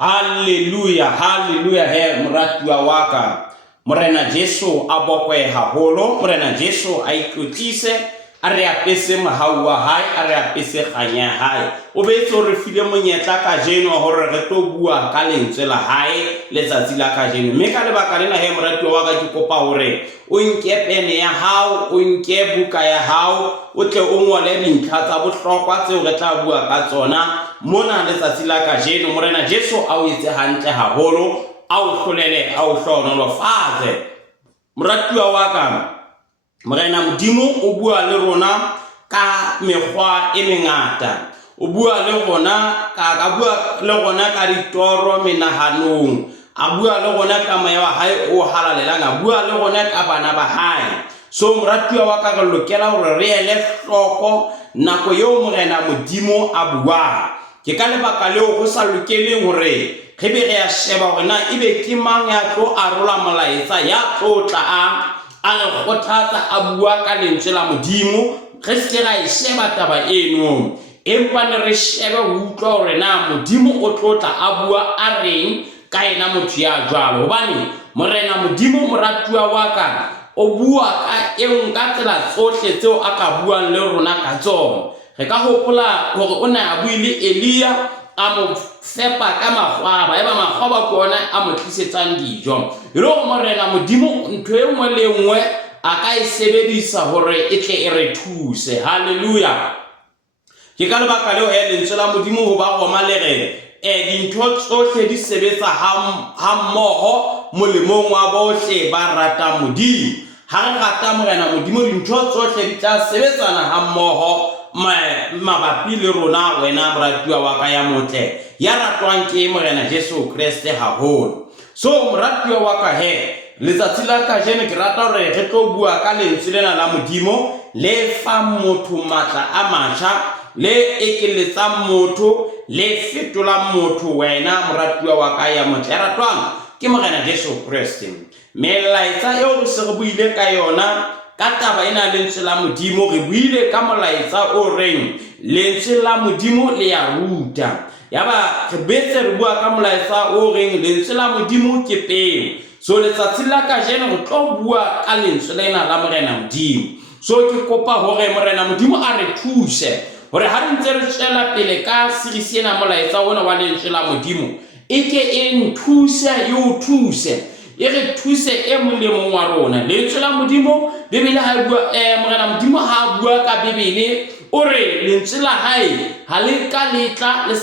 Hallelujah, hallelujah, he moratuwa waka. Morena Jesu abokwe haholo, morena Jesu aikutise, are apese mahau wa hai, are apese khanya hai. O betso re file monyetla ka jeno hore re tlo bua ka lentswe la hae letsatsi la ka jeno. Mme ka lebaka lena he moratuwa waka ke kopa hore o nke pene ya hao, o nke buka ya hao, o tle o ngole dintlha tsa bohlokwa tseo re tla bua ka tsona mona letsatsi la ka jeno. Morena Jesu a o etse hantle haholo, a o hlolele, a o hlohonolofatse. Moratuwa waka, morena Modimo o bua le rona ka mekgwa e mengata. O bua le rona ka ditoro menahanong. A bua le rona ka moya wa hae o halalelang, a bua le rona ka bana ba hae. So moratuwa waka re lokela hore re ele hloko nako eo morena Modimo a bua. Ke ka lebaka leo go sa lokeleng hore re be re a sheba hore na ebe ke mang ya tlo arola molaetsa ya tlo tla a re kgothatsa a bua ka lentswe la Modimo. Re se ra e sheba taba eno, empa ne re shebe ho utlwa hore na Modimo o tlo tla a bua a reng ka ena motho ya jwalo. Hobane morena Modimo moratuwa waka o bua ka eng ka tsela tsohle tseo a ka buang le rona ka tsona. Re ka hopola hore o ne a buile Elia a mo fepa ka makgwaba, eba makgwaba ke ona a mo tlisetsang dijo. Ero morena Modimo ntho e nngwe le nngwe a ka e sebedisa hore e tle e re thuse. Hallelujah. Ke ka lebaka leo lentswe la Modimo ho ba roma le re dintho tsohle di sebetsa ha mmoho molemong wa bohle ba ratang Modimo. Ha re rata morena Modimo dintho tsohle di tla sebetsana ha mmoho mabapi le rona wena moratuwa wa ka ya motle ya ratwang ke morena Jesu Kriste haholo. So moratuwa wa ka he letsatsi la ka jeno ke rata hore re tlo bua ka lentswe lena la Modimo le fa motho matla a matjha, le ekeletsang motho, le fetolang motho wena moratuwa wa ka ya motle ya ratwang ke morena Jesu Kriste. Melaetsa eo re se re buile ka yona ka taba ena lentswe la Modimo, re buile ka molaetsa o reng lentswe la Modimo le ya ruta. Yaba re betse re bua ka molaetsa o reng lentswe la Modimo ke peo. So letsatsi la ka jeno re tlo bua ka lentswe lena la morena Modimo. So ke kopa hore morena Modimo a re thuse hore ha re ntse re tswela pele ka series ena molaetsa ona wa lentswe la Modimo, e ke e nthuse e o thuse, e re thuse e molemong wa rona. Lentswe la Modimo Bibele ha bua morena Modimo ha bua ka Bibele o re lentswe la hae ha le ka letla le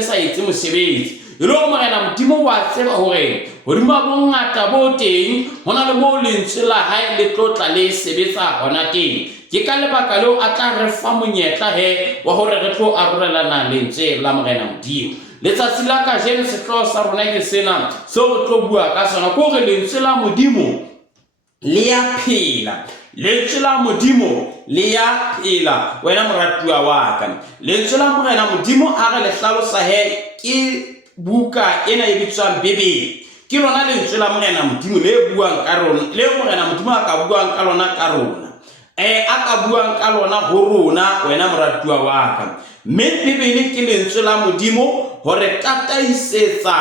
sa etse mosebetsi. Elo morena Modimo wa tseba hore hodima bongata bo teng hona le mo lentswe la hae le tlotla le sebetsa hona teng. Ke ka lebaka leo a tla re fa monyetla he wa hore re tlo arolelana lentswe la morena Modimo. Letsatsi la ka jeno setlo sa rona ke sena so re tlo bua ka sona ko re lentswe la Modimo le ya phela. Lentswe la Modimo le ya phela wena moratuwa wa ka. Lentswe la morena Modimo a re le hlalosa he ke buka ena e bitswang Bibele. Ke lona lentswe la morena Modimo le buang ka rona, le morena Modimo a ka buang ka lona ka rona. A ka buang ka lona ho rona wena moratuwa wa ka. Mme Bibele ke lentswe la Modimo hore tataisetsa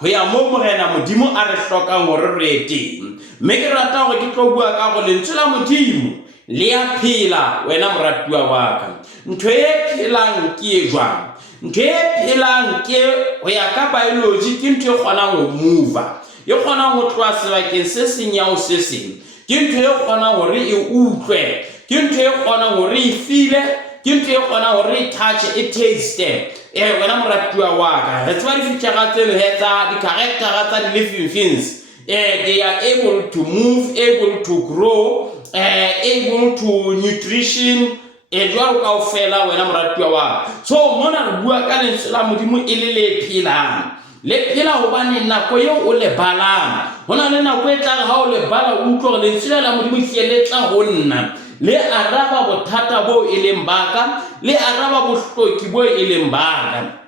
ho ya mo morena Modimo a re hlokang hore re teng. Mme ke rata hore ke tlo bua ka go lentswe la Modimo le ya phela wena moratuwa wa ka. Ntho e phelang ke e jwang? Ntho e phelang ke ho ya ka biology ke ntho e kgonang ho move, e kgonang ho tloha sebakeng se seng ya ho se seng. Ke ntho e kgonang hore e utlwe, ke ntho e kgonang hore e feel, ke ntho e kgonang hore e touch, e taste. Wena moratuwa wa ka, re tseba di-feature tseno he tsa di-character tsa di-living things. They are able to move, able to grow, able to nutrition, jwalo kaofela wena moratuwa wa. So mona re bua ka lentswe la Modimo e le phelang. Le phela hobane nako eo o le balang, hona le nako e tla ha o le bala o utlwa gore lentswe la Modimo ke le tla ho nna, le araba bothata bo e leng baka, le araba bohloki bo e leng baka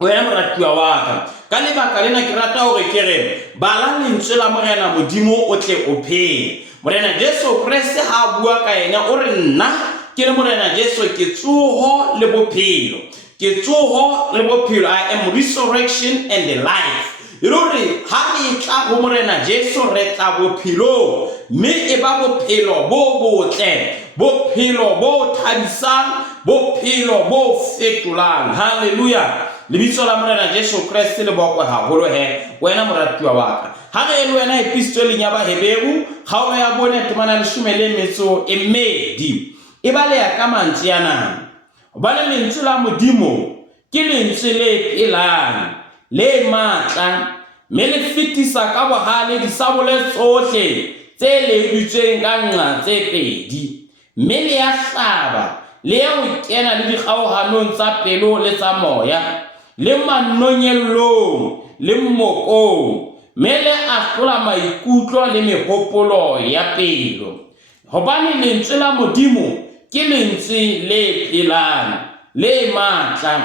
wena moratuwa wa ka. Ka lebaka lena ke rata hore ke re bala lentswe la morena Modimo o tle o phele. Morena Jesu Kriste ha bua ka yena o re nna ke le morena Jesu ke tsoho le bophelo, ke tsoho le bophelo. I am resurrection and the life. Ilore ha e tla ho Morena Jesu re tla bophelo, mme e ba bophelo bo botle, bophelo bo thabisang, bophelo bo fetolang. Hallelujah. Lebitso la Morena Jesu Kriste le bokwe haholo he wena moratuwa wa ka. Ha re le wena epistoleng ya Bahebeu kgaolo ya bone temana le 12 e baleya ka mantswe yana. Hobane lentswe la Modimo ke lentswe le pelang, le matla, mme le fetisa ka bohale disabole tsohle tse ledutsweng ka nqa tse pedi, mme le ya hlaba, le ya ho kena le dikgaohanong tsa pelo le tsa moya, le manonyellong le mmokong, mme le ahlola maikutlo le mehopolo ya pelo. Hobane lentswe la Modimo ke lentswe le pelang, le matla,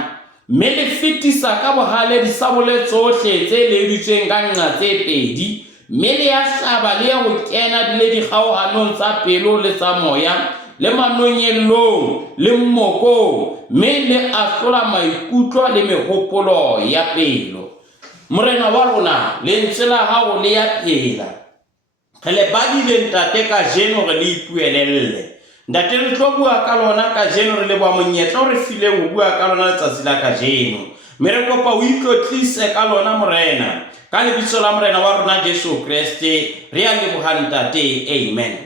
mme le fetisa ka bohale disabole tsohle tse ledutsweng ka nqa tse pedi, mme le ya hlaba, le ya ho kena le dikgaohanong tsa pelo le tsa moya, le manonyellong le mmokong, mme le ahlola maikutlo le mehopolo ya pelo. Morena wa rona lentswe la hao le ya phela. Re le badile ntate ka jeno re le ipuelelle. Ntate re tlo bua ka lona ka jeno re le bua monyetla o re fileng ho bua ka lona letsatsi la ka jeno. Mme re kopa o itlotlise ka lona Morena, ka lebitso la Morena wa rona Jesu Kriste re a leboha ntate. Amen.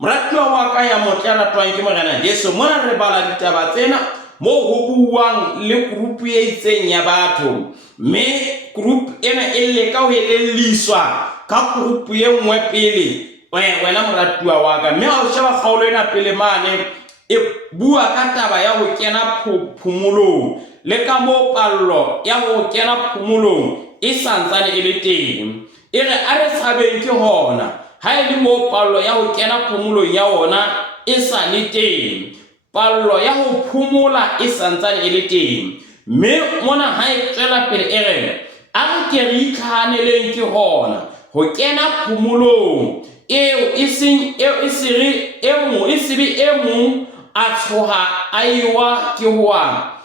Moratuwa wa ka ya motle a ratwang ke Morena Jesu, mona re bala ditaba tsena mo ho buang le group e itseng ya batho, mme group ena e le ka ho elelliswa ka group ye nngwe pele. Wena moratuwa wa ka, mme ha o sheba kgaolo ena pele mane e bua ka taba ya ho kena phomolong, le ka mo pallo ya ho kena phomolong e santsane e le teng. E re a re tshabeng ke hona ha e le mo pallo ya ho kena phomolong ya ona e sa le teng, pallo ya ho phomola e santsane e le teng. Mme mona ha e tswela pele e re a re ke re itlhahaneleng ke hona ho kena phomolong eo e seng eo e sere e mong e sebe e mong a tshoha a iwa ke hoang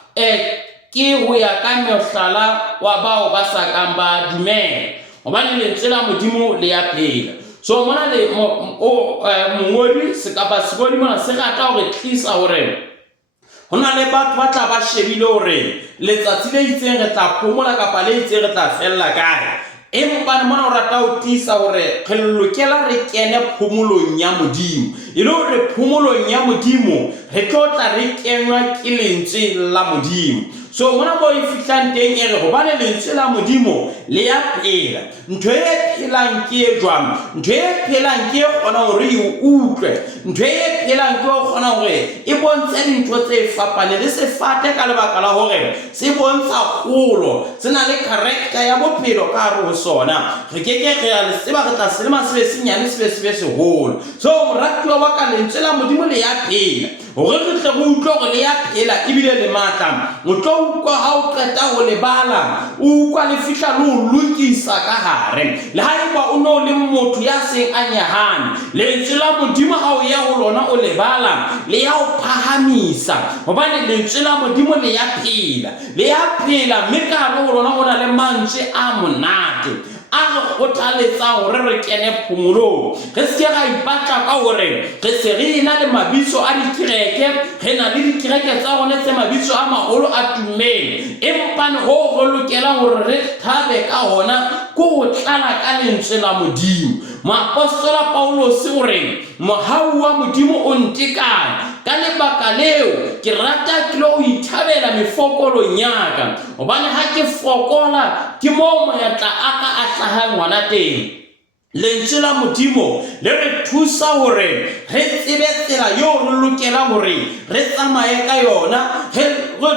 ke ho ya ka mehlala wa bao ba sa kang ba dumela. Hobane lentswe la Modimo le ya phela. So mona le mongodi sekapa sekodi mona se rata hore tlisa hore hona le batho ba tla ba shebile hore letsatsi le itseng re tla phomola kapa le itseng re tla fella kae. Empa mona o rata ho tisa hore re lokela re kene phomolong ya Modimo. E le hore phomolong ya Modimo re tlo tla re kenwa ke lentswe la Modimo. So mona mo e fihlang teng e re hobane lentswe la Modimo le ya phela. Ntho e phelang ke e jwang? Ntho e phelang ke e kgona hore e utlwe. Ntho e phelang ke o kgona hore e bontshe dintho tse fapaneng le sefate ka lebaka la hore se bontsha kgolo, se na le character ya bophelo ka hare ho sona. Re keke re a le tseba re tla selema se be senyane se be seholo. So moratuwa wa ka lentswe la Modimo le ya phela. Hore re tle re utlwe hore le ya phela ebile le matla. O tlo utlwa ha o qeta ho le bala, o utlwa le fihla le o lokisa ka hare. Le haeba o no le motho ya seng a nyahame, lentswe la Modimo ha o ya ho lona o le bala, le ya o phahamisa. Hobane lentswe la Modimo le ya phela, le ya phela, mme ka hare ho lona ho na le mantswe a monate a re kgothaletsa hore re kene phomolong. Re se ra ipatla ka hore re se re na le mabitso a dikereke, re na le dikereke tsa rona tse mabitso a maholo a tumeng. Empa ho re lokela hore re thabe ka hona ko ho tlala ka lentswe la Modimo. Moapostola Paulos o re mohau wa Modimo o ntekane. Ka lebaka leo ke rata ke lo ithabela mefokolong ya ka, hobane ha ke fokola ke mo moyatla a ka a hlahang ngwana teng. Lentswe la Modimo le re thusa hore re tsebe tsela yo re lokela hore re tsamaye ka yona, re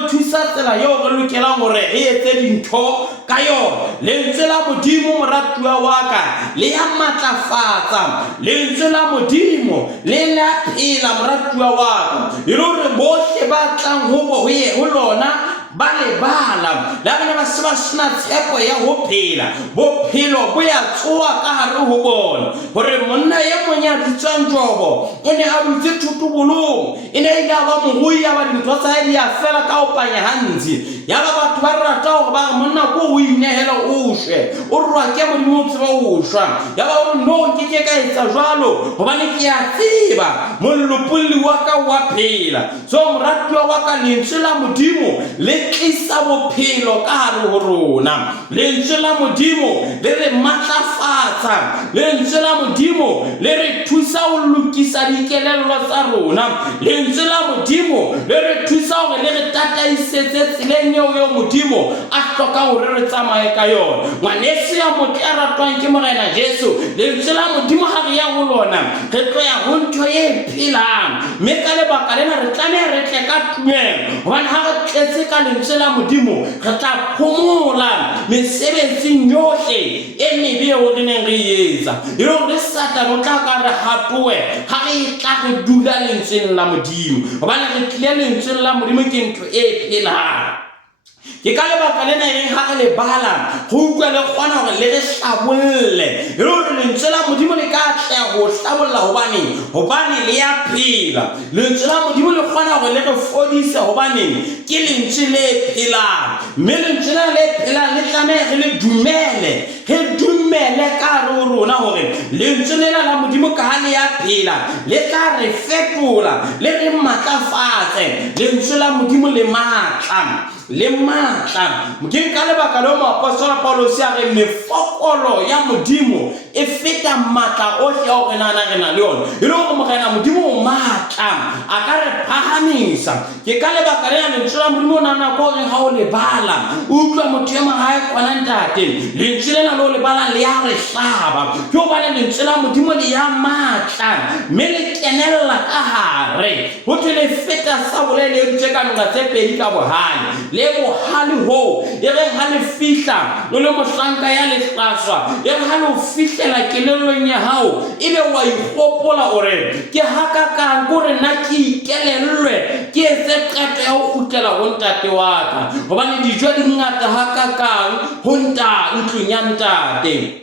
thusa tsela yo re lokela hore re etse dintho ka yona. Lentswe la Modimo moratuwa wa ka le ya matlafatsa, lentswe la Modimo le la phela moratuwa wa ka. E le hore bohle ba tlang ho lona ba lebala la bana ba se ba sena tshepo ya ho phela bophelo bo ya tsoa ka hare ho bona hore monna ye monya ditswang jobo o ne a butse thutubolong e ne ile ba mogui ya ba dintho tsa hae ya fela ka ho panya hantsi ya ba batho ba rata hore ba monna ko o inehela o shwe o rwa ke modimo o tseba o shwa ya ba o no ke ka etsa jwalo hobane ke a tseba mollopolli wa ka wa phela so moratuwa wa ka lentswe la modimo le tlisa bophelo ka hare ho rona lentswe la modimo le re matlafatsa lentswe la modimo le re thusa ho lokisa dikelello tsa rona lentswe la modimo le re thusa hore le re tataisetse tseleng eo yo modimo a hloka hore re tsamaye ka yona ngwanese ya motho a ratwang ke Morena Jesu lentswe la modimo ha re ya ho lona re tlo ya ho ntho e phelang mme ka lebaka lena re tlameha re tle ka tumelo hobane ha re tletse ka lentswe la modimo re tla phomola mesebetsing yohle e mebe eo re neng re etsa re Satane o tla ka re hatoe ha re tla re dula lentsweng la modimo hobane re tlile lentsweng la modimo ke ntho e phelang ke ka lebaka lena eng ha re lebala go utlwa le kgona hore le re hlabolle re lentswe la modimo le ka tla go hlabolla hobane le ya phela lentswe la modimo le kgona hore le re fodise hobane ke lentswe le phelang mme lentswe le phelang le tlameha re dumele ka rona hore lentswe la modimo ka ha le ya phela le tla re fetola le re matlafatse lentswe la modimo le matla mokeng ka lebaka lo moapostola Paulos a re mefokolo ya modimo e feta matla ohle ao re nana re na le yona e le gore Morena modimo o matla a ka re phahamisa ke ka lebaka lena lentswe la modimo o nana ko re ha o lebala o utlwa motho ya mahae kwana ntate lentswe lena lo lebala le ya re hlaba ke hobane lentswe la modimo le ya matla mme le kenella ka hare ho thwe le feta sa bolele e dutse ka nqa tse pedi ka bohale le bohale ho e re ha le fihla lo le mohlanka ya le hlaswa e re ha le fihlela kelellong ya hao ebe wa ihopola ore ke hakakang gore na ke ikelellwe ke etse qeto ya ho kgutlela ho ntate wa ka hobane dijo di ngata hakakang ho ntlong ya ntate.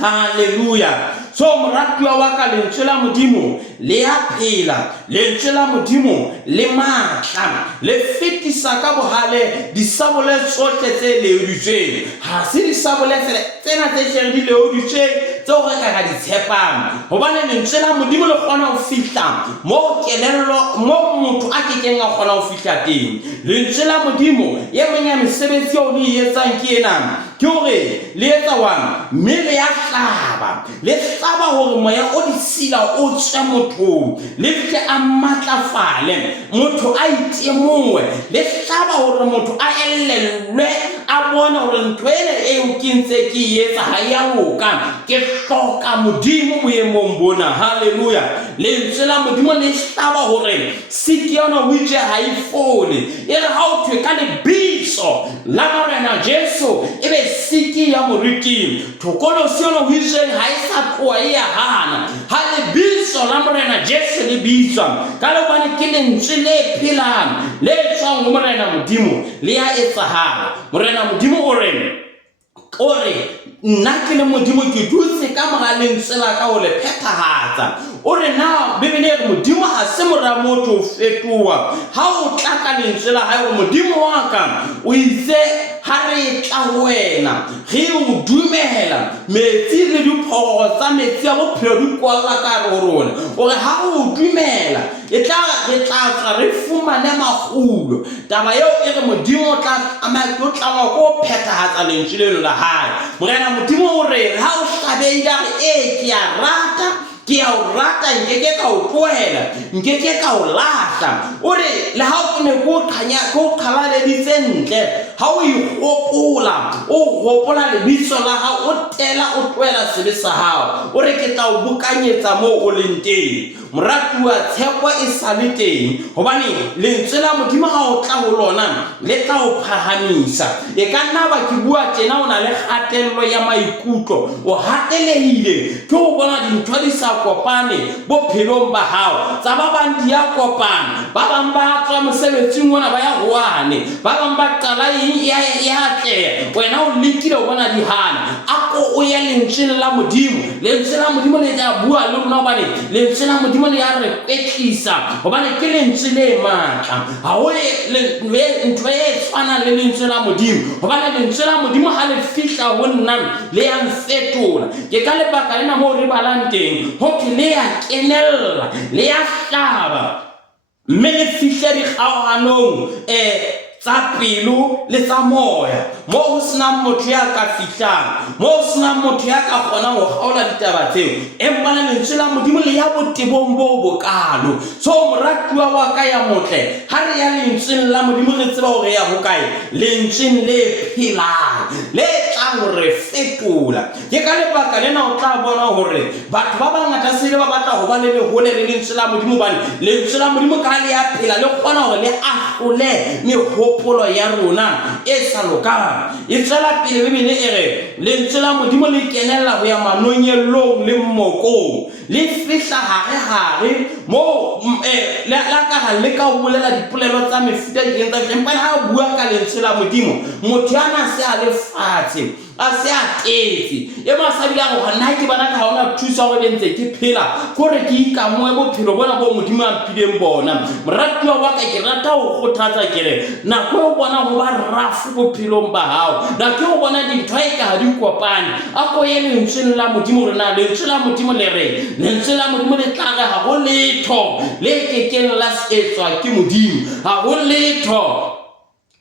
Hallelujah. So moratuwa wa ka lentswe la modimo le ya phela lentswe la modimo le matla le fetisa ka bohale disabole tsohle tse leoditsweng ha se disabole tsena tse hle di leoditsweng tseo re ka di tshepang hobane lentswe la modimo le kgona ho fihla mo kelello mo motho a kekeng a kgona ho fihla teng lentswe la modimo ye menya mesebetsi eo le etsang ke ena ke hore le etsa wang mme le ya hlaba le hlaba hore moya o di sila o tswa motho le tle a matlafale motho a itemoe le hlaba hore motho a elellwe a bona hore ntho ena e o kentse ke etsa ha ya loka ke hloka modimo boemong bona. Hallelujah. Lentswe la modimo le hlaba hore siki yona o itse ha e fole e re ha o thwe ka lebitso la Morena Jesu ebe siki ya moriki thokolo siona o itse ha e sa tloa e ya hana ha lebitso la Morena Jesu le bitswa ka lebane ke lentswe le phelang le tswang ho Morena modimo le ya etsahala. Morena modimo o re nna ke le modimo ke dutse ka mora lentswe la ka o le phethahatsa o re na bebele re modimo ha se mora motho o fetoha ha o tla ka lentswe la hae o modimo wa ka o itse ha re tla ho wena re o dumela metsi le diphoro tsa metsi a bophelo di kwalla ka re rona o re ha o dumela re tla re fumane makgulo taba eo e re modimo o tla amato tla go phethahatsa lentswe leno la hae. Morena modimo o re ha o hlabeila re ke a rata ke a o rata nkeke ka o tlohela nkeke ka o lahla o re le ha o ne go khanya go khalaleditse ntle ha o gopola lebitso la ha o tela o tlohela sebe sa hao o re ke tla o bukanyetsa mo o leng teng moratuwa tshepo e sa le teng hobane lentswe la Modimo ha o tla ho lona le tla o phahamisa. E ka nna ba ke bua tjena o na le kgatello ya maikutlo, o hatelehile ke ho bona dintho di sa kopane bophelong ba hao, tsa ba bang di ya kopana, ba bang ba tswa mosebetsing ona ba ya hoane, ba bang ba qala ya atleha, wena o lekile o bona di hana. Ako o ya lentsweng la Modimo, lentswe la Modimo le tla bua le rona hobane lentswe la Modimo le ya re kwetlisa hobane ke lentswe le matla. Ha o ntho e tshwana le lentswe la Modimo hobane lentswe la Modimo ha le fihla ho nna le ya mfetola. Ke ka lebaka lena moo re balang teng ho ke le ya kenella, le ya hlaba, mme le fihle dikgaohanong tsa pelo le tsa moya, mo ho sena motho ya ka fihlang, mo ho sena motho ya ka kgonang ho kgaola ditaba tseo. Empa lentswe la Modimo le ya botebong bo bokalo. So moratuwa wa ka ya motle, ha re ya lentsweng la Modimo re tseba hore ya hokae, lentsweng le phelang, le tlang ho re fetola. Ke ka lebaka lena o tla bona hore batho ba bangata se le ba batla ho ba le hole le lentswe la Modimo hobane lentswe la Modimo ka le ya phela le kgona hore le ahlole mehopolo ya rona e sa lokang. E tswela pele Bibele e re lentswe la Modimo le kenella ho ya manonyellong le mmokong, le fihla hare mo la ka le ka ho bolela dipolelo tsa mefuta di tsa empa ha bua ka lentswe la Modimo, motho ana se a le fatshe a se a tetse e masabila go nna ke bana ka ona thusa go bentse ke phela gore ke ikamoe bophelo bona bo Modimo a mpileng bona. Moratuwa wa ka ke rata ho kgothatsa kere na go bona go ba rafu bophelong ba hao, na ke go bona dintho e ka di kopane. A ko ye lentswe la Modimo rena lentswe la Modimo le re lentswe la Modimo le tla ga go letho le kekeng la etswa ke Modimo, ha go letho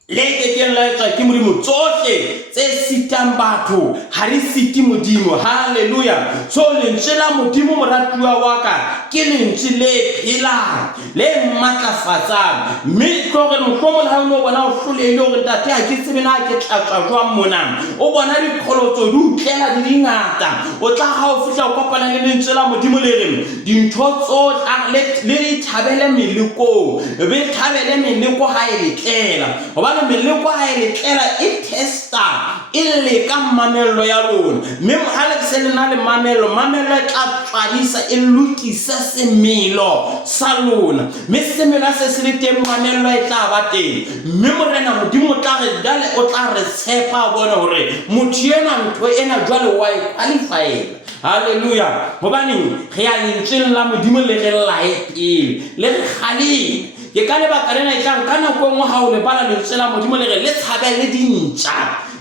le kekeng la etswa ke Modimo. Tsohle tse sitang batho ha di siti Modimo. Haleluya. So lentswe la Modimo moratuwa wa ka ke lentswe le phelang, le matlafatsang, mme tlo re mohlomong ha o no bona o hlolehile hore ntate ha ke tsebe na ke tlatswa jwang mona, o bona dikholotso di utlela di ngata, o tla ha o fihla o kopana le lentswe la Modimo le reng dintho tsohle le thabele melekong, be thabele meleko ha e letlela hobane meleko ha e letlela e testa e le ka mamello ya lona. Mme ha le se le na le mamello e tla tswadisa e lokisa semelo sa lona, mme semelo se se le teng mamello e tla ba teng. Mme morena Modimo tla re dale o tla re tshepa bona hore motho ena ntho ena jwale wa e qualify. Haleluya. Hobane re ya lentsweng la Modimo le re lae pele le re kgaleng. Ke ka lebaka lena e tla ka nako engwe ha o le bala lentswe la Modimo le re le tshabele dintja,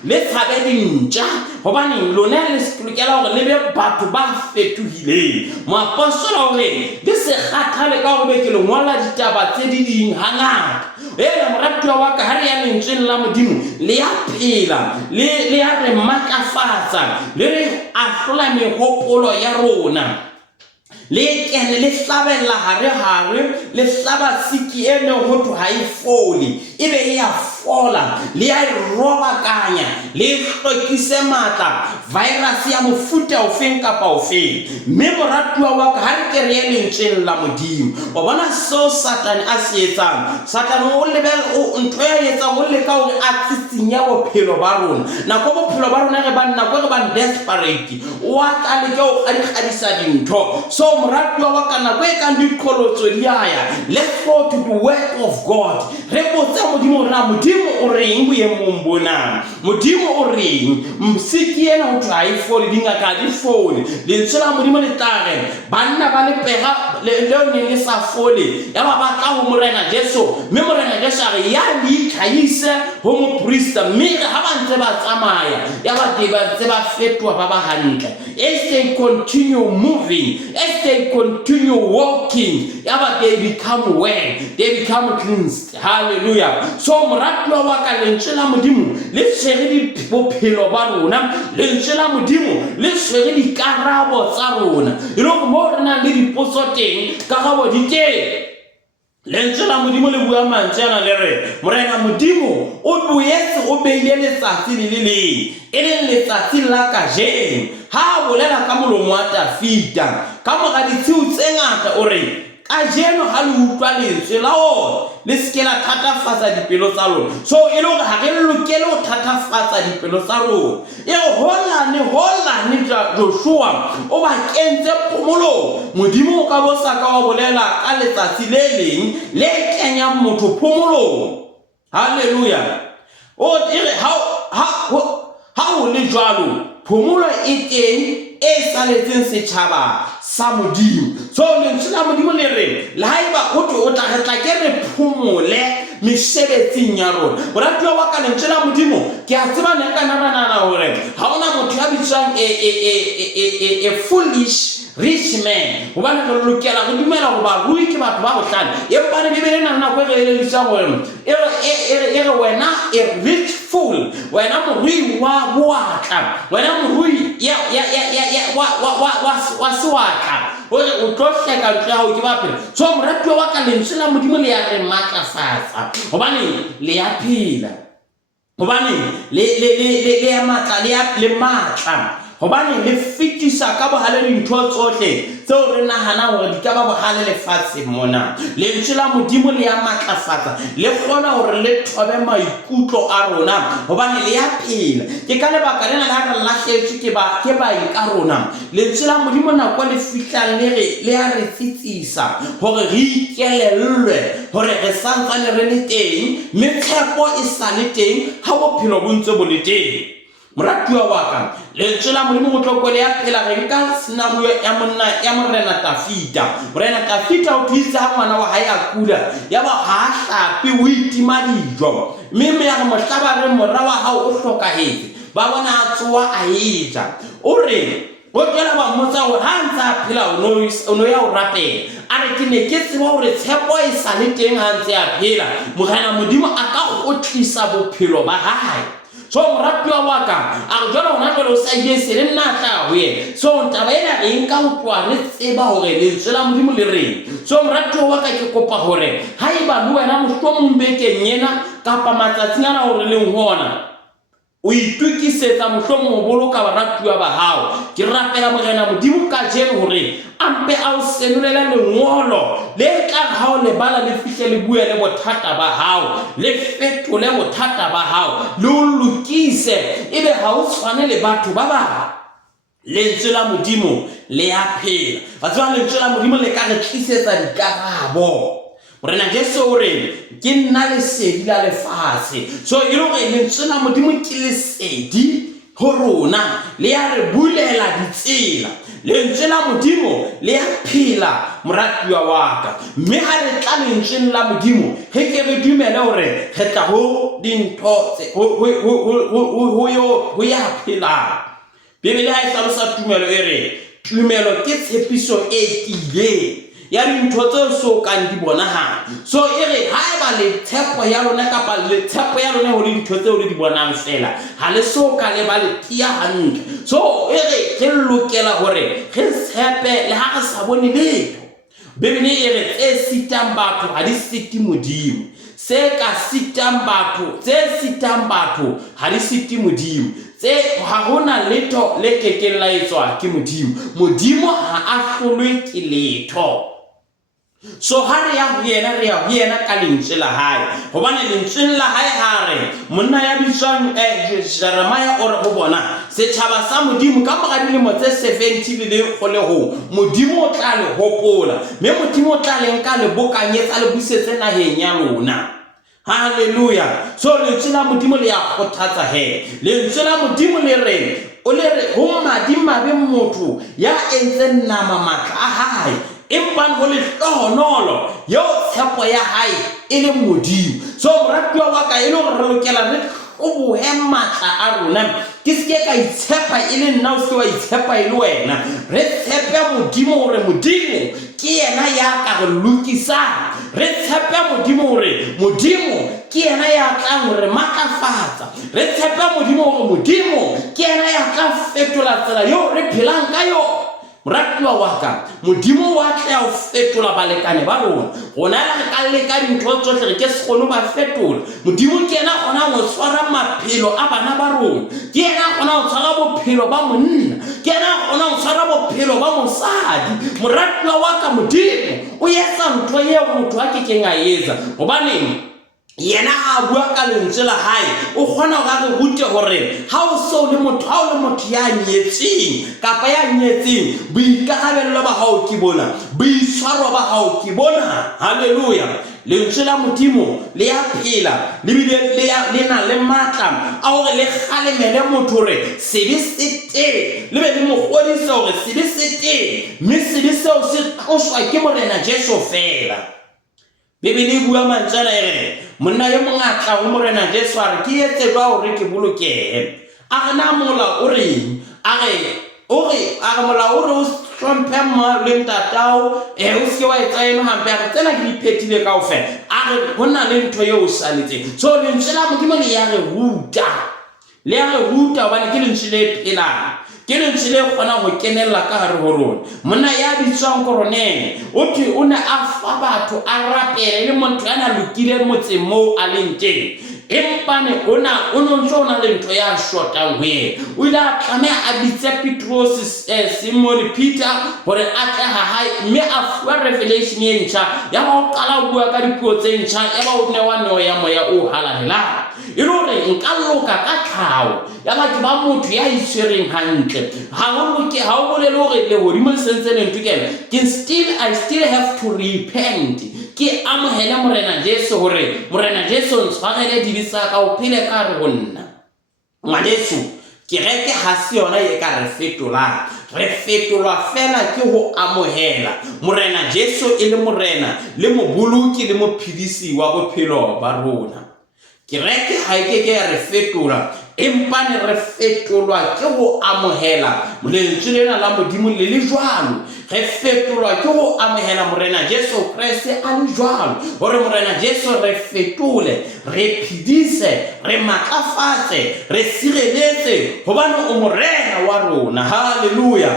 le tshabe dintja hobane lona le lokela hore le be batho ba fetohileng. Moapostola hore ke se kgathale ka hore be ke le ngola ditaba tse di ding hangata. Moratuwa wa ka ha re ya lentsweng la Modimo le ya phela, le ya re matlafatsa, le re ahlola mehopolo ya rona, le kene le hlabella hare le hlaba siki ene ho tu ha e fole ebe e ya fola, le ya robakanya, le hlokise matla virus ya mofuta ofeng kapa ofeng. Mme moratuwa wa ka ha re ke re lentsweng la Modimo o bona so Satan a se etsang. Satan o lebel o ntho ya etsa go le ka hore a tsitsinya bophelo ba rona, nako bophelo ba rona re ba nna go re ba desperate wa ka le ke o kgadisa dintho. So moratuwa wa kana go e ka dikolotso di aya, let's go to the word of God. Re botsa Modimo na Modimo o reng boemong bona, Modimo o reng msiki ena o tla e fole dingaka di fole. Lentswe la Modimo le tare banna ba le pega le ne le sa fole ya ba batla ho morena Jesu, mme morena Jesu a re ya di tlhaise ho mo priest, mme ha ba ntse ba tsamaya ya ba tse ba fetwa ba ba hantle. As they continue moving, as they continue walking, they become well, they become cleansed. Hallelujah. So moratuwa wa ka lentswe la Modimo le tshwere bophelo ba rona, lentswe la Modimo le tshwere dikarabo tsa rona. Mo re nang le dipotso teng karabo di teng, lentswe la modimo le bua mantswe ana le re morena modimo o boetse o beile letsatsi le le leng e leng letsatsi la kajeno ha bolela ka molomo wa Dafita ka mora ditshiu tse ngata o re kajeno ha le utlwa lentswe la ona le seke la thatafatsa dipelo tsa lona. So e le hore ha re lokele ho thatafatsa dipelo tsa rona. E re holane Joshua o ba kentse phomolo modimo o ka bosa ka wa bolela ka letsatsi le leng le kenyang motho phomolong. Haleluya. O dire ha o le jwalo phomolo e teng e saletseng setjhaba sa modimo. So lentswe la modimo le re la haeba o tla ke re phomole mesebetsing ya rona. Moratuwa wa ka lentswe la modimo ke a tseba ne ka nana hore ha ona motho ya bitswang a foolish rich man hobane re lokela go dumela go ba rui ke batho ba bohlano empa ne bibele nna go re elelisa gore e re wena a rich fool wena morui wa boatla wena morui ya wa siwatla hore o tlo hleka ntlo ya hao ke ba phela. So moratuwa wa ka lentswe la modimo le ya re matlafatsa hobane le ya phela hobane le ya matla le matla hobane le fitisa ka bohale dintho tsohle tseo re nahana hore di ka ba bohale lefatshe mona. Lentswe la modimo le ya matlafatsa le kgona hore le thobe maikutlo a rona hobane le ya phela. Ke ka lebaka lena la re lahletswe ke ba ka rona. Lentswe la modimo nako le fihlang le ya re tsitsisa hore re ikelellwe hore re santsane re le teng mme tshepo e sa le teng ha bophelo bo ntse bo le teng. Moratuwa wa ka lentswe la modimo go tlokole ya phela re nka scenario ya morena Dafita. Morena Dafita o thuitse ha ngwana wa hae a kula ya ba ha hlapi o itima dijo mme ya mo hlaba re morwa wa hao o hlokahetse ba bona a tsoa a eja o re o tsela ba mmotsa hore ha ntse a phela o no ya o rapela a re ke ne ke tseba hore tshepo e sa le teng ha ntse a phela morena modimo a ka go tlisa bophelo ba hae. So moratuwa wa ka a jona ona jolo sa yese le nna tla hoye so ntaba ena e nka utlwa re tseba hore lentswe la modimo le reng. So moratuwa wa ka ke kopa hore ha eba le wena mohlomong bekeng yena kapa matsatsing ana hore leng hona o itukisetsa mohlomong ho boloka baratuwa ba hao ke rapela morena modimo ka jeno hore ampe a o senulela lengolo le tla ha o le bala le fihle le bue le bothata ba hao le fetole bothata ba hao le o lokise ebe ha o tshwane le batho ba ba. Lentswe la modimo le ya phela ba tswa lentswe la modimo le ka re tlisetsa dikarabo. Morena Jesu o re ke nna lesedi la lefatshe. So e le gore lentswe la modimo ke lesedi ho rona le ya re bulela ditsela. Lentswe la modimo le ya phela moratuwa wa ka mme ha re tla lentsweng la modimo he ke re dumele hore re tla ho dintho ho ya phela. Bibele ha e hlalosa tumelo e re tumelo ke tshepiso e tiileng ya dintho tse so kang di bonahala. So e re ha eba le tshepo ya lona kapa le tshepo ya lona ho dintho tse o di bonang fela ha le so ka le ba le tia hantle. So e re ke lokela hore re tshepe le ha re sa bone letho. Bibele e re tse sitang batho ha di siti modimo se ka sitang batho ha di siti modimo tse ha hona letho le kekeng la etswa ke modimo ha a hlolwe ke letho. So ha re ya ho yena ka lentswe la hae hobane lentswe la hae ha re monna ya bitswang Jeremiah o re go bona setjhaba sa modimo ka mora dilemo tse 70 le go le ho modimo o tla le hopola mme modimo o tla le nka le bokanyetsa le busetse naheng ya lona. Hallelujah. So lentswe la modimo le ya khothatsa he lentswe la modimo le re o le re ho madimabe motho ya entse nama matla a hae empa ho le hlohonolo yo tshepo ya hae e le modimo. So moratuwa wa ka e le gore re lokela re o bohe matla a rona ke se ka itshepa e le nna o se wa itshepa e le wena re tshepe modimo hore modimo ke yena ya ka re lokisa re tshepe modimo hore modimo ke yena ya tla hore makafatsa re tshepe modimo hore modimo ke yena ya tla fetola tsela yo re phelang ka yo. moratuwa wa ka modimo wa tla o fetola balekane ba rona gona le ka leka dintho tsotlhe re ke se kgone ba fetola modimo ke ena gona go tshwara maphelo a bana ba rona ke ena gona go tshwara bophelo ba monna ke ena gona go tshwara bophelo ba mosadi moratuwa wa ka modimo o yetsa ntho ye motho a ke keng a etsa gobane yena a bua ka lentswe la hae o kgona ga re rute gore ha o so le motho ya nyetseng kapa ya nyetseng boikarabello ba hao ke bona boitshwaro ba hao ke bona haleluya lentswe la modimo le ya phela le bile le na le matla a gore le kgalemele motho re sebe sete le be le mo godisa gore sebe sete mme sebe seo se tloswa ke morena Jesu fela Bibele bua mantsana ere monna yo mongata go morena Jesu a re ke etse jwa gore ke bolokege a gana mola o reng a re mola o re o hlomphe mma le ntatao o se wa etsa eno hampe a re tsena ke diphetile kaofela a re go na le ntho yo o saletseng so lentswe la modimo le ya re ruta hobane ke lentswe le phelang ke lentswe le kgona go kenella ka gare go rona monna ya bitswang Koronele o thwe o ne a fa batho a rapele le motho ya na lokile motseng moo a leng teng empane o ntse o na le ntho ya shotang ho yena o ile a tlameha a bitse Petros Simon Peter gore a tle ha hae mme a fuwa revelation e ntjha ya ba o qala o bua ka dipuo tse ntjha ya ba o newa neo ya moya o halalela e le gore nka loka ka tlhao ya ba ke ba motho ya itshwereng hantle ha o bolele gore le godimo le sentse le ntokela I still have to repent ke amohele morena Jesu gore morena Jesu ntshwarele dibisa ka o phele ka re go nna ngwaneso kereke ha se yona e ka re fetola re fetolwa fela ke go amohela morena Jesu e le morena le moboloki le mophedisi wa bophelo ba rona kereke ha e ke ya re fetola empane re fetolwa ke go amohela lentswe lena la modimo le le jwalo re fetolwa ke go amohela morena Jesu Kriste a le jwalo gore morena Jesu re fetole re phidise re matlafatse re sireletse gobane o morena wa rona haleluya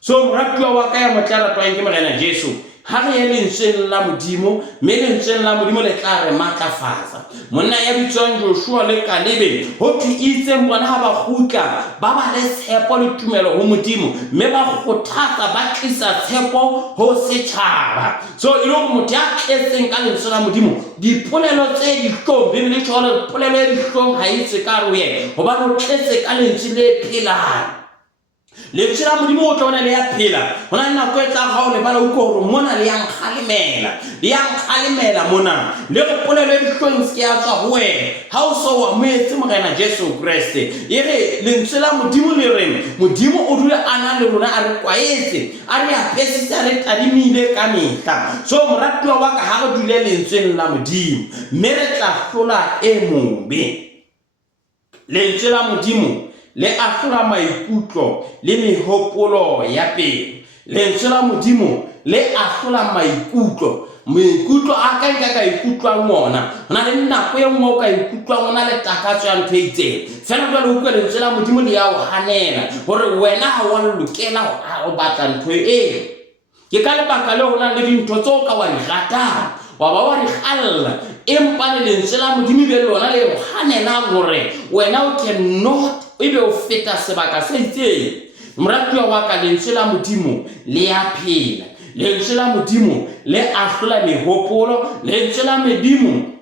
so moratuwa wa ka ya motlaratwa ke morena Jesu ha re ye lentsweng la modimo mme lentsweng la modimo le tla re matlafatsa monna ya bitswang Joshua le Kalebe ho thwe itse bona ha ba gutla ba ba le tshepo le tumelo ho modimo mme ba kgothatsa ba tlisa tshepo ho setšhaba so e le motho ya tletseng ka lentswe la modimo dipolelo tse dihlong Bibele e tshwara polelo ya dihlong ha itse ka re ye hobane o tletse ka lentswe le phelang lentswe la modimo o tla le ya phela hona le nako e tla ga o le bala utlwa gore mona le yang kgalemela mona le re polelo di hlong se ya tswa ho wena ha o so wa moetse morena Jesu Kriste e re lentswe la modimo le reng modimo o dula ana le rona a re kwaetse a re apesitse a re tadimile ka mehla so moratuwa wa ka ha re dule lentsweng la modimo mme re tla hlola e mobe lentswe la modimo le ahlola maikutlo le mehopolo ya pele lentswe la modimo le ahlola maikutlo a ka ikutlwang ona hona le nako e nngwe o ka ikutlwang ona le takatso ya ntho e itseng fela jwale o utlwa lentswe la modimo le ya o hanela gore wena ha wa lokela go batla ntho e ke ka lebaka le hona le dintho tse o ka wa di ratang wa ba wa di galla empa le lentswe la modimo be lona le go hanela gore wena o cannot ebe o feta sebaka se itseng moratuwa wa ka lentswe la modimo le ya phela lentswe la modimo le ahlola mehopolo lentswe la modimo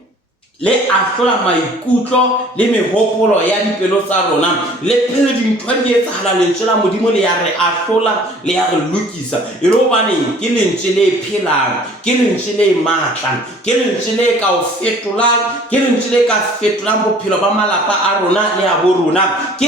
le ahlola maikutlo le mehopolo ya dipelo tsa rona le phele dintho di etsahala lentswe la modimo le ya re ahlola le ya re lokisa e le hobane ke lentswe le phelang ke lentswe le matla ke lentswe le ka o fetolang ke lentswe le ka fetolang bophelo ba malapa a rona le a bo rona ke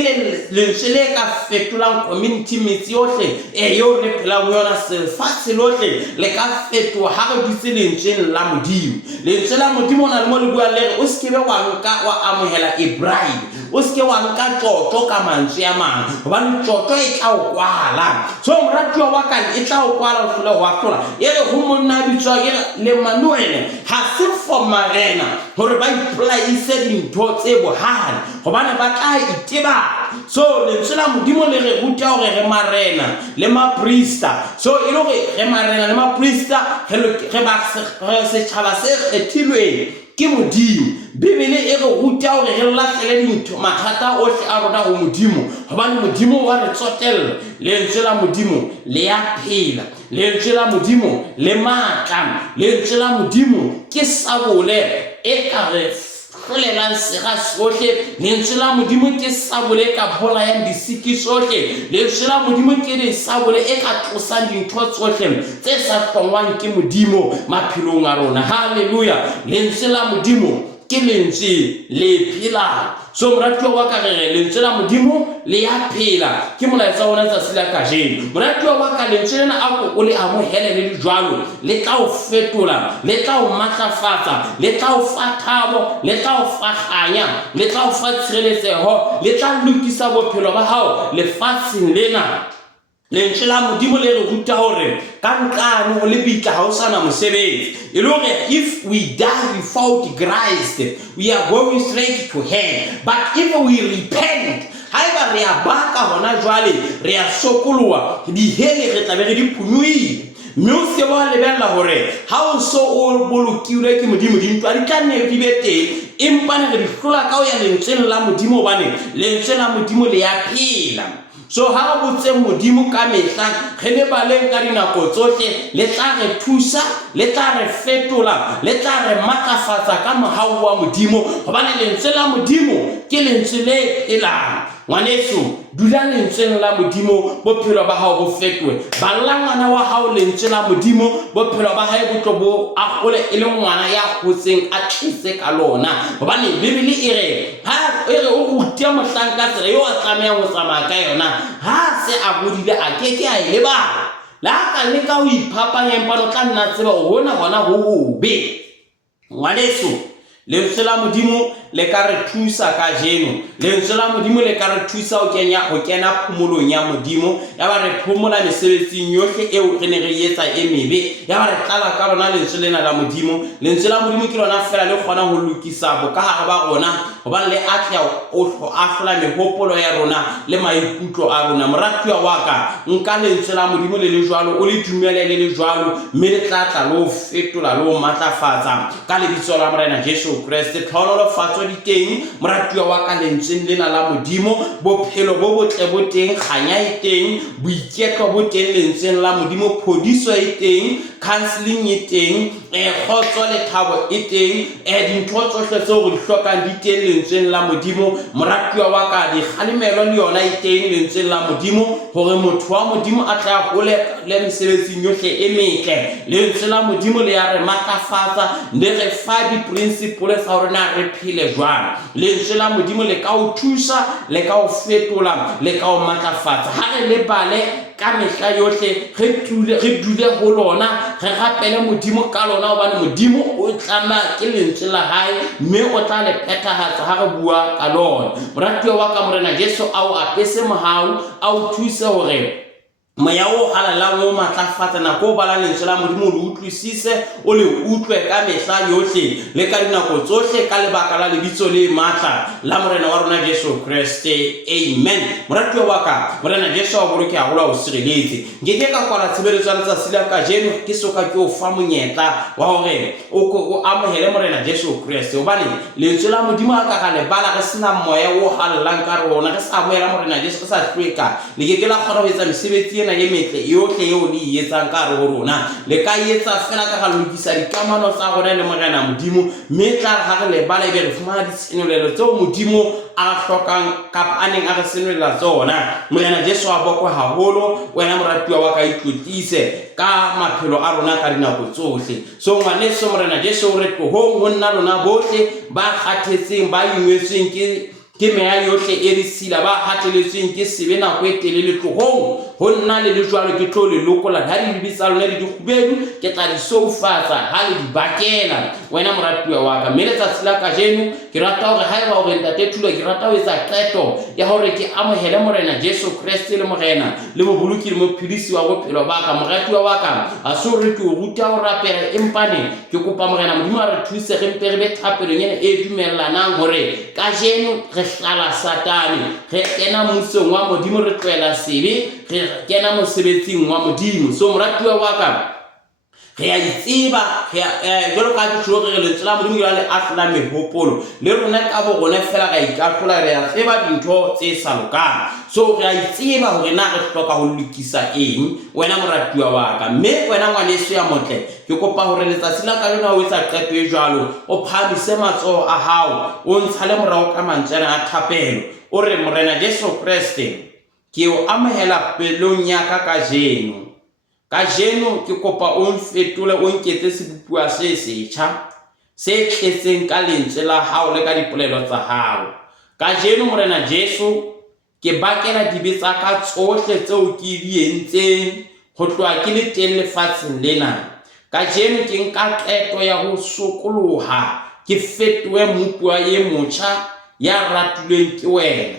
lentswe le ka fetolang community metsi yohle yo re phelang yona sefatshe lohle le ka fetoha ha re dutse lentsweng la modimo lentswe la modimo na le mo le bua le o skebe wa nka wa amohela e bride o ske wa nka tlotlo ka mantswe ya mang hobane tlotlo e tla o kwala so moratuwa wa ka e tla o kwala o hlola wa hlola e re ho monna bitswa ke le Manuel ha se for marena hore ba iplaise dintho tse bohana hobane ba tla iteba So lentswe la Modimo le re ruta hore re marena le maprista. So e le hore re marena le maprista re setjhaba se kgethilweng ke Modimo. Bibele e re ruta hore re lahlele dintho mathata ohle a rona ho Modimo, hobane Modimo wa re tsotella. Lentswe la Modimo le ya phela, lentswe la Modimo le matla, lentswe la Modimo ke sabole e ka re hlolelang sega sohle, lentswe la Modimo ke sabole ka bolayang disiki sohle, lentswe la Modimo ke le sabole e ka tlosang dintho tsohle tse sa hlongwang ke Modimo maphelong a rona. Haleluya. Lentswe la Modimo ke lentswe le phela. So moratuwa wa ka re lentswe la Modimo le ya phela ke molaetsa ona tsatsi la kajeno. Moratuwa wa ka lentswe lena ako o le amohele le jwalo le tla o fetola, le tla o matlafatsa, le tla o fa thabo, le tla o fa kganya, le tla o fa tshireletseho, le tla lokisa bophelo ba hao lefatsheng lena. Lentswe la Modimo le re ruta hore ka ntlano o le bitla ha o sana mosebetsi. E le hore if we die without Christ, we are going straight to hell. But if we repent, haeba re a baka hona jwale re a sokoloha, dihele re tlabe re di phunyohile. Mme o se ba lebella hore ha o so o bolokilwe ke Modimo dintwa di tla nne di be teng, empa ne re di hlola ka ho ya lentsweng la Modimo, hobane lentswe la Modimo le ya phela. So ha o botse Modimo ka mehla re le baleng ka dinako tsohle, le tla re thusa, le tla re fetola, le tla re matlafatsa ka mohau wa Modimo, hobane lentswe la Modimo ke lentswe le phelang. Ngwaneso, dula lentsweng la Modimo, bophelo ba hao bo fetohe. Balla ngwana wa hao lentswe la Modimo, bophelo ba hae bo tlo bo akgole e le ngwana ya hotseng a tlise ka lona. Hobane Bibele e re ha e re o rutia mohlang ka tsela eo a tlamehang ho tsamaya ka yona, ha se a godile a keke a e lebala. Le ha ka leka ho iphapanya empa o tla nna tseba hona hona ho hobe. Ngwaneso, lentswe la Modimo le ka re thusa ka jeno. Lentswe la Modimo le ka re thusa ho kena phomolong ya Modimo, ya ba re phomola mesebetsing yohle eo re ne re etsa e mebe, ya ba re tlala ka lona lentswe lena la Modimo. Lentswe la Modimo ke lona fela le kgona ho lokisa bokahare ba rona, hobane le atla o ahlola mehopolo ya rona le maikutlo a rona. Moratuwa wa ka, nka lentswe la Modimo le le jwalo, o le dumele le le jwalo, mme le tla tla lo fetola lo matlafatsa ka lebitso la Morena Jesu Kriste. Tlhonolofatso di teng moratuwa wa ka lentsweng lena la Modimo, bophelo bo botle bo teng, kganya e teng, boiketlo bo teng lentsweng la Modimo, phodiso e teng, counseling e teng, kgotso le thabo e teng, dintho tsohle tseo re di hlokang di teng lentsweng la Modimo. Moratuwa wa ka, dikgalemelo le yona e teng lentsweng la Modimo, hore motho wa Modimo a tla hole le mesebetsing yohle e metle. Lentswe la Modimo le ya re matlafatsa, le re fa di-principle tsa hore na re phele jwang. Lentswe la Modimo le ka o thusa, le ka o fetola, le ka o matlafatsa. Ha re le bale ka mehla yohle, re dule ho lona, re rapele Modimo ka lona, hobane Modimo o tlama ke lentswe la hae, mme o tla le phethahatsa ha re bua ka lona. Moratuwa wa ka Morena Jesu a o apese mohau, a o thuse hore moya o halalang o matlafatsa nako o bala lentswe la Modimo, le utlwisise, o le utlwe ka mehla yohle le ka dinako tsohle, ka lebaka la lebitso le matla la Morena wa rona Jesu Kriste. Amen. Moratuwa wa ka Morena Jesu a boloke haholo, o sireletse. Nkeke ka kwala tshebeletso ya letsatsi la kajeno ke soka ke o fa monyetla wa hore o amohele Morena Jesu Kriste, hobane lentswe la Modimo a ka ga le bala re sena moya o halalang ka rona, re sa amohela Morena Jesu, re sa hlweka, le ke la kgona ho etsa mesebetsi ena ye metle yohle eo le etsang ka hare ho rona. Le ka etsa fela ka ga lokisa dikamano tsa rona le Morena Modimo, mme tla ha re le bala ebe re fumana ditsenolelo tseo Modimo a hlokang kapa a neng a re senolela tsona. Morena Jesu a bokwe haholo, wena moratuwa wa ka, ikwetlise ka maphelo a rona ka dinako tsohle. So ngwaneso, Morena Jesu re tlohong ho nna lona bohle ba kgathetseng, ba ingwetsweng ke meya yohle e re sila, ba hateletsweng ke sebe nako e telele tlohong ho nna le le jwalo ke tlo le lokola. Ha di lebitsa lona le dikgubedu ke tla di soufatsa ha le di bakela, wena moratuwa wa ka. Mme letsatsi la kajeno ke rata hore haeba hore ntate Thulo, ke rata ho etsa qeto ya hore ke amohele Morena Jesu Kriste le Morena le moboloki le mophedisi wa bophelo ba ka. Moratuwa wa ka, a so re ke o ruta ho rapela, empane ke kopa Morena Modimo a re thuse re mpe re be thapelong ena e dumellanang hore kajeno re hlala satane, re kena mmusong wa modimo, re tlohela sebe, re kena mosebetsing wa modimo. So moratuwa wa ka, re a itseba jalo ka ditšho re lentswe la modimo le ahlola mehopolo le rona ka bo gone fela ga ikahlola re a tseba dintho tse sa lokang. So re a itseba gore na re hloka go lokisa eng wena moratuwa wa ka. Mme wena ngwaneso ya motle, ke kopa gore letsatsi la ka lona o etsa qeto e jalo, o phamise matsogo a hao, o ntsha le morago ka mantsana a thapelo, o re Morena Jesu Kriste ke o amogela pelong ya ka kajeno. Kajeno ke kopa o mfetole, o nketse sebopua se setjha se tletseng ka lentswe la hao le ka dipolelo tsa hao. Kajeno Morena Jesu ke bakela dibe tsa ka tsohle tseo ke di entseng go tloa ke le teng lefatsheng lena. Kajeno ke nka qeto ya go sokoloha ke fetoe mopua ye motjha ya ratulweng ke wena.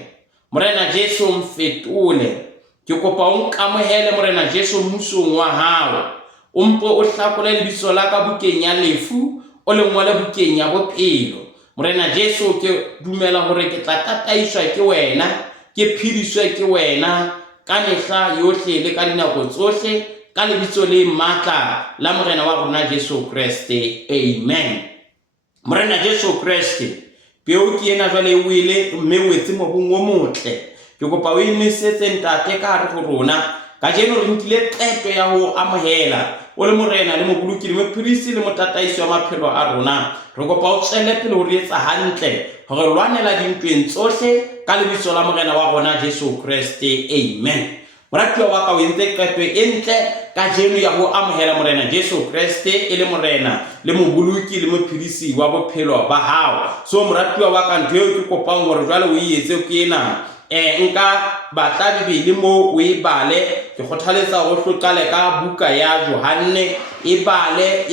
Morena Jesu mfetole, ke kopa o nkamohele Morena Jesu mmusong wa hao, o mpo o hlakole lebitso la ka bukeng ya lefu, o le ngole bukeng ya bophelo. Morena Jesu ke dumela hore ke tla tataiswa ke wena, ke phediswe ke wena ka mehla yohle le ka dinako tsohle, ka lebitso le matla la Morena wa rona Jesu Kriste. Amen. Morena Jesu Kriste, peo ke ena jwale o ile mme o etse mobung o motle. Ke kopa o inesetse ntate ka hare ho rona. Kajeno re nkile qeto ya ho amohela o le morena le moboloki le mophirisi le motataisi wa maphelo a rona. Re kopa o tswele pele ho re etsa hantle, hore lwanela dintweng tsohle ka lebitso la Morena wa rona Jesu Kriste. Amen. Moratuwa wa ka o entse qeto e ntle kajeno ya ho amohela Morena Jesu Kriste e le morena le moboloki le mophirisi wa bophelo ba hao. So moratuwa wa ka, ntho eo ke kopang hore jwale o etse ke ena, nka batla Bibele mo o e bale. Ke kgothaletsa go hlokale ka buka ya Johane, e bale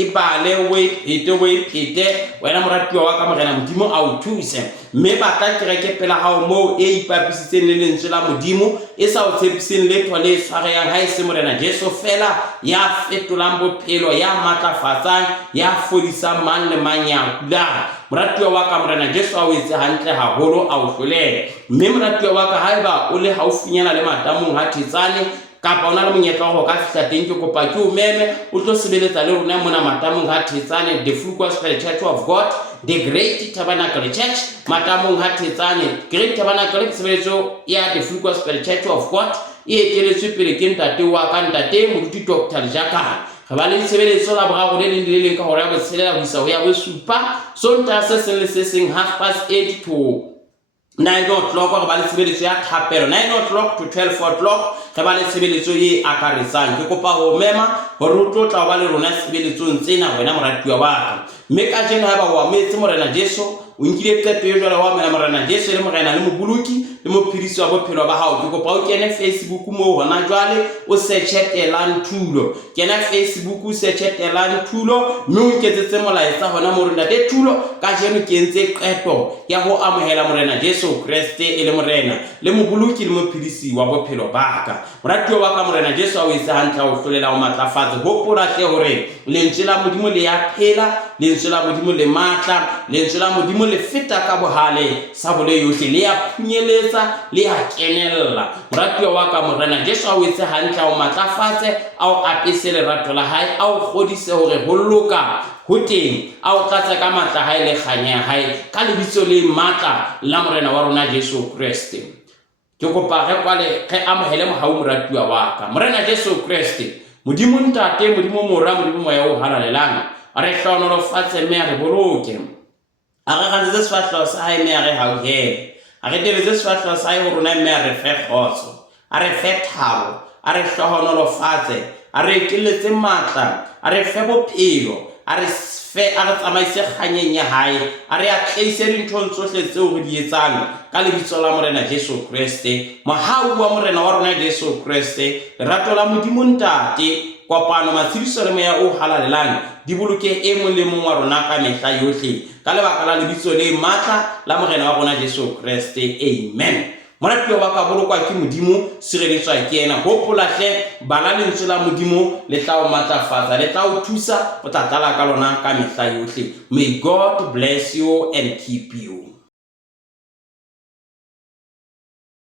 o e phete wena moratuwa wa ka Morena Modimo a o thuse. Mme batla kereke pela hao mo e ipapisitseng le lentswe la Modimo, e sa o tshepiseng letho le tshwareyang ha e se Morena Jesu fela ya fetolang bophelo, ya matlafatsang, ya fodisang mang le mang ya kulang. Moratuwa wa ka Morena Jesu a o etse hantle haholo, a o hlolele. Mme moratuwa wa ka, haeba o le haufinyana le matamong ha Thetsane kapa ona le monyetla wa go ka fihla teng, ke kopa ke o meme o tlo sebeletsa le rona mona matamong ha Thetsane, the Full Gospel Church of God, the Great Tabernacle Church matamong ha Thetsane. Great Tabernacle ke sebeletso ya the Full Gospel Church of God, e eteletswe pele ke ntate wa ka, ntate moruti Dr. Jakane. Re ba le sebeletso la boraro le leng ka hora ya botshelela ho isa ho ya bosupa, Sontaha se seng le se seng 8:30 to 9 o'clock. Re ba le sebeletso ya thapelo 9 o'clock to 12 o'clock. Re ba le sebeletso ye akaretsang. Ke kopa ho mema hore o tlo tla ba le rona sebeletsong tsena wena moratuwa wa ka. Mme ka jeno haeba wa metse Morena Jesu, o nkile qeto e jwale wa mela Morena Jesu le morena le moboloki le mophedisi wa bophelo ba hao, ke kopa o kene Facebook mo hona jwale o searche Telang Thulo. Kena Facebook o searche Telang Thulo, mme o nketsetse molaetsa hona mo re ntate Thulo ka jeno ke entse qeto ya ho amohela Morena Jesu Kriste e le morena le moboloki le mophedisi wa bophelo ba ka. Moratuwa wa ka Morena Jesu a o etse hantle, o hlolela o matlafatse. Hopola hle hore lentswe la Modimo le ya phela, lentswe la Modimo le matla, lentswe la Modimo le feta ka bohale sa bole yohle, le ya phunyeletsa, le ya kenella. Moratuwa wa ka Morena Jesu a o etse hantle, o matlafatse, a o apese lerato la hae, a o kgodise hore ho loka ho teng, a o tlatse ka matla hae le kganya ya hae ka lebitso le matla la Morena wa rona Jesu Kriste. Ke kopa re amohele mohau moratuwa wa ka Morena Jesu Kriste. Modimo ntate, Modimo mora, Modimo moya o halalelang, a re hlohonolofatse mme a re boloke, a re gantsetse sefahleho sa hae mme a re hauhele, a re tebetse sefahleho sa hae ho rona mme a re fe kgotso, a re fe thabo, a re hlohonolofatse, a re ekeletse matla, a re fe bophelo, a re tsamaise kganyeng ya hae, a re atleise dinthong tsohle tseo re di etsang ka lebitso la Morena Jesu Kriste. Mohau wa Morena wa rona Jesu Kriste, lerato la Modimo ntate, kopano matshidiso le moya o halalelang di boloke e mong le mong wa rona ka mehla yohle ka lebaka la lebitso le matla la Morena wa rona Jesu Kriste. Amen. Moratuwa wa ka bolokwa ke Modimo, sireletswa ke yena. Hopola hle, bala lentswe la Modimo le tla o matlafatsa, le tla o thusa, o tla tlala ka lona ka mehla yohle. May God bless you and keep you.